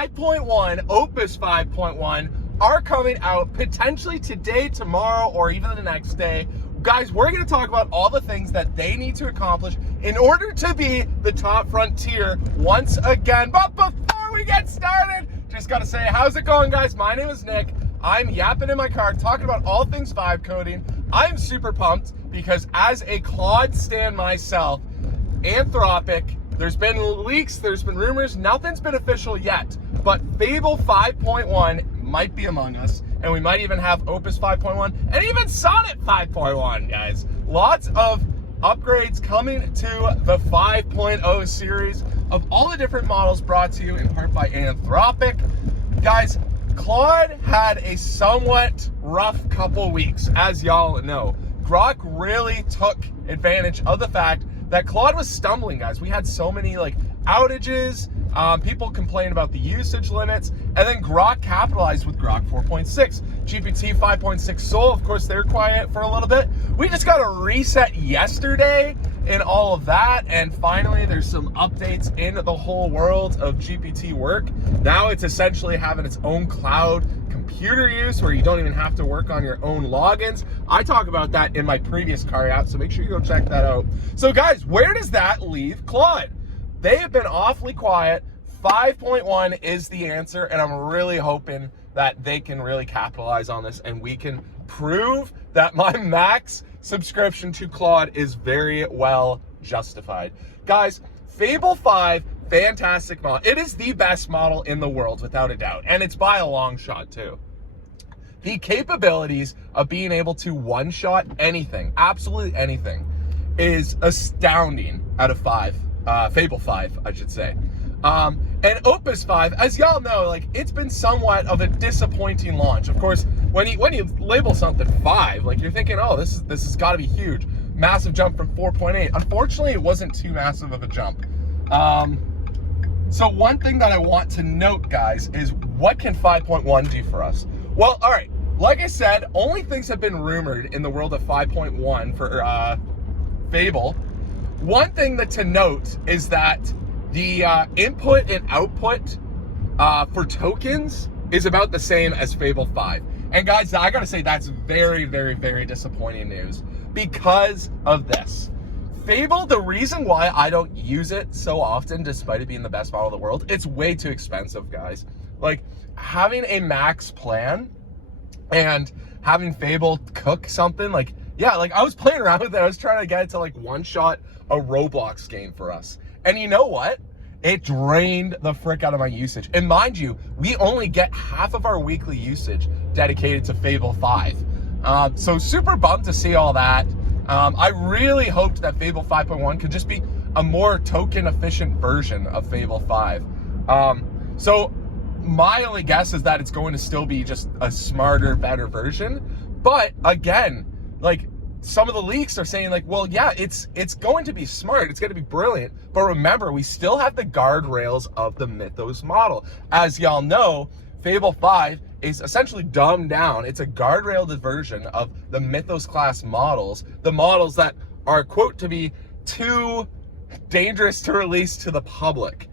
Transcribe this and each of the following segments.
5.1, Opus 5.1 are coming out potentially today, tomorrow, or even the next day. Guys, we're going to talk about all the things that they need to accomplish in order to be the top frontier once again. But before we get started, just got to say, how's it going, guys? My name is Nick. I'm yapping in my car, talking about all things vibe coding. I'm super pumped because as a Claude stan myself, Anthropic, there's been leaks, there's been rumors, nothing's been official yet, but Fable 5.1 might be among us, and we might even have Opus 5.1, and even Sonnet 5.1, guys. Lots of upgrades coming to the 5.0 series of all the different models brought to you in part by Anthropic. Guys, Claude had a somewhat rough couple weeks, as y'all know. Grok really took advantage of the fact that Claude was stumbling, guys. We had so many outages, people complained about the usage limits, and then Grok capitalized with Grok 4.6. GPT 5.6 Sol, of course, they're quiet for a little bit. We just got a reset yesterday in all of that, and finally there's some updates in the whole world of GPT work. Now it's essentially having its own cloud computer use where you don't even have to work on your own logins. I talk about that in my previous car out, so make sure you go check that out. So guys, where does that leave Claude? They have been awfully quiet. 5.1 is the answer, and I'm really hoping that they can really capitalize on this and we can prove that my max subscription to Claude is very well justified. Guys, Fable 5, fantastic model. It is the best model in the world, without a doubt, and it's by a long shot too. The capabilities of being able to one-shot anything, absolutely anything, is astounding out of 5. Fable 5, I should say. And Opus 5, as y'all know, it's been somewhat of a disappointing launch. Of course, when you label something 5, you're thinking, oh, this has got to be huge. Massive jump from 4.8. Unfortunately, it wasn't too massive of a jump. So one thing that I want to note, guys, is what can 5.1 do for us? Well, all right, like I said, only things have been rumored in the world of 5.1 for Fable. One thing to note is that the input and output for tokens is about the same as Fable 5. And guys, I gotta say that's very, very, very disappointing news because of this. Fable, the reason why I don't use it so often, despite it being the best model in the world, it's way too expensive, guys. Having a max plan and having Fable cook something, I was playing around with it. I was trying to get it to one-shot a Roblox game for us. And you know what? It drained the frick out of my usage. And mind you, we only get half of our weekly usage dedicated to Fable 5. So super bummed to see all that. I really hoped that Fable 5.1 could just be a more token efficient version of Fable 5. So my only guess is that it's going to still be just a smarter, better version. But again, some of the leaks are saying well, yeah, it's going to be smart, it's going to be brilliant, but remember, we still have the guardrails of the Mythos model. As y'all know, Fable 5 is essentially dumbed down. It's a guardrailed version of the Mythos class models, the models that are quote to be too dangerous to release to the public.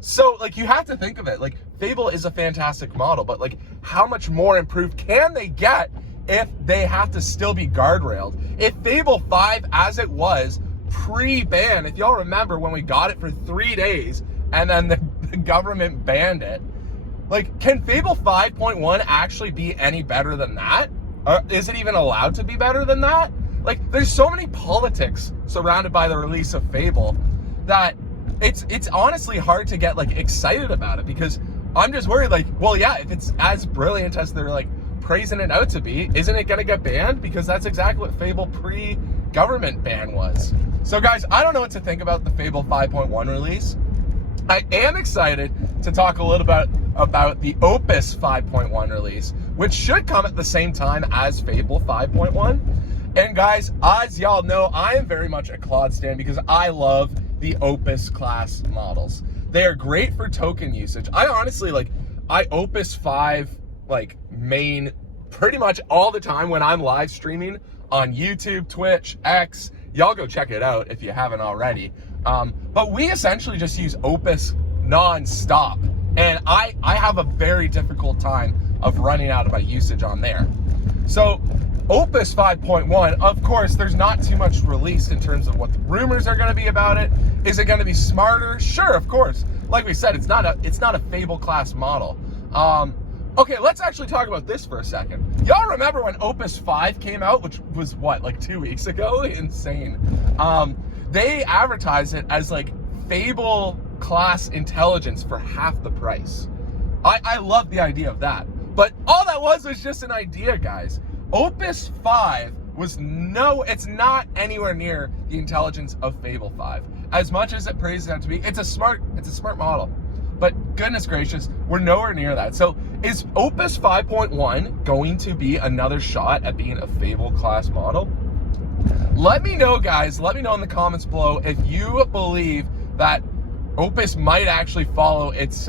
So you have to think of it, Fable is a fantastic model, but how much more improved can they get if they have to still be guardrailed? If Fable 5 as it was pre-ban, if y'all remember when we got it for 3 days and then the government banned it, can Fable 5.1 actually be any better than that? Is it even allowed to be better than that? There's so many politics surrounded by the release of Fable that it's honestly hard to get excited about it, because I'm just worried well, yeah, if it's as brilliant as they're praising it out to be, isn't it gonna get banned? Because that's exactly what Fable pre-government ban was. So guys, I don't know what to think about the Fable 5.1 release. I am excited to talk a little bit about the Opus 5.1 release, which should come at the same time as Fable 5.1. And guys, as y'all know, I am very much a Claude stan because I love the Opus class models. They are great for token usage. I honestly I Opus 5 main pretty much all the time when I'm live streaming on YouTube, Twitch, X. Y'all go check it out if you haven't already. But we essentially just use Opus non-stop And I have a very difficult time of running out of my usage on there. So Opus 5.1, of course, there's not too much released in terms of what the rumors are going to be about it. Is it going to be smarter? Sure, of course. Like we said, it's not a Fable class model. Okay, let's actually talk about this for a second. Y'all remember when Opus 5 came out, which was what, like 2 weeks ago? Insane. They advertised it as like Fable class intelligence for half the price. I love the idea of that. But all that was just an idea, guys. Opus 5 was it's not anywhere near the intelligence of Fable 5. As much as it praises it to be, it's a smart model. But goodness gracious, we're nowhere near that. So is Opus 5.1 going to be another shot at being a Fable class model? Let me know, guys. Let me know in the comments below if you believe that Opus might actually follow its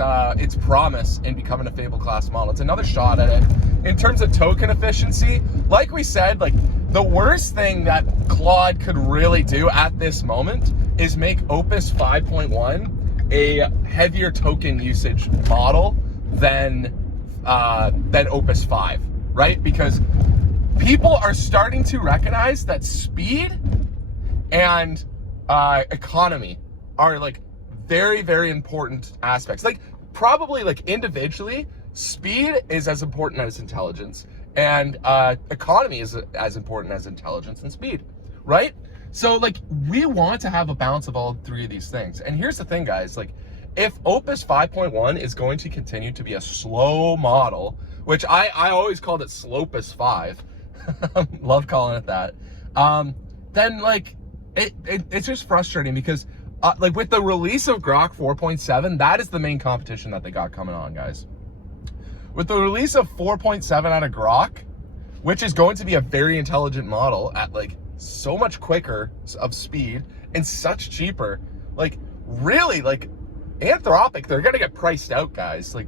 promise in becoming a Fable class model. It's another shot at it. In terms of token efficiency, like we said, like the worst thing that Claude could really do at this moment is make Opus 5.1 a heavier token usage model than Opus 5, right? Because people are starting to recognize that speed and economy are like very, very important aspects. Like probably like individually, speed is as important as intelligence, and economy is as important as intelligence and speed, right? So like we want to have a balance of all three of these things. And here's the thing, guys, like if Opus 5.1 is going to continue to be a slow model, which I always called it Slopus 5, love calling it that, then like it's just frustrating because like with the release of Grok 4.7, that is the main competition that they got coming on, guys. With the release of 4.7 out of Grok, which is going to be a very intelligent model at like so much quicker of speed and such cheaper, like really like Anthropic, they're gonna get priced out, guys. Like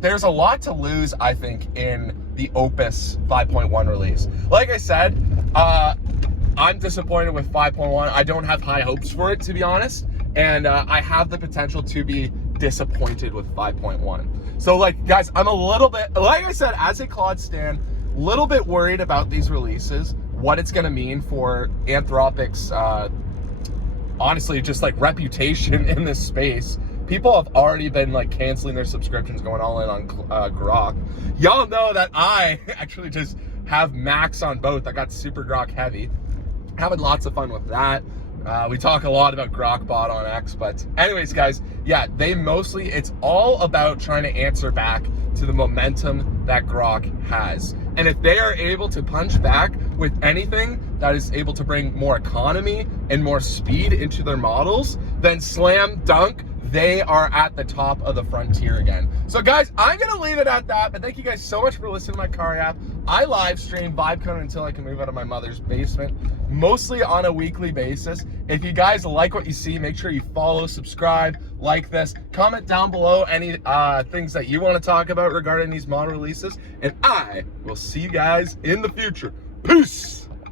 there's a lot to lose, I think, in the Opus 5.1 release. Like I said, I'm disappointed with 5.1. I don't have high hopes for it, to be honest, and I have the potential to be disappointed with 5.1. So like guys, I'm a little bit, like I said, as a Claude stan, a little bit worried about these releases, what it's gonna mean for Anthropic's honestly just like reputation in this space. People have already been like canceling their subscriptions, going all in on Grok. Y'all know that I actually just have max on both. I got super Grok heavy, having lots of fun with that. We talk a lot about Grokbot on X, but anyways, guys, yeah, it's all about trying to answer back to the momentum that Grok has. And if they are able to punch back with anything that is able to bring more economy and more speed into their models, then slam dunk, they are at the top of the frontier again. So guys, I'm gonna leave it at that, but thank you guys so much for listening to my car app. I live stream Vibe Coding until I can move out of my mother's basement, mostly on a weekly basis. If you guys like what you see, make sure you follow, subscribe, like this, comment down below any things that you want to talk about regarding these model releases, and I will see you guys in the future. Peace!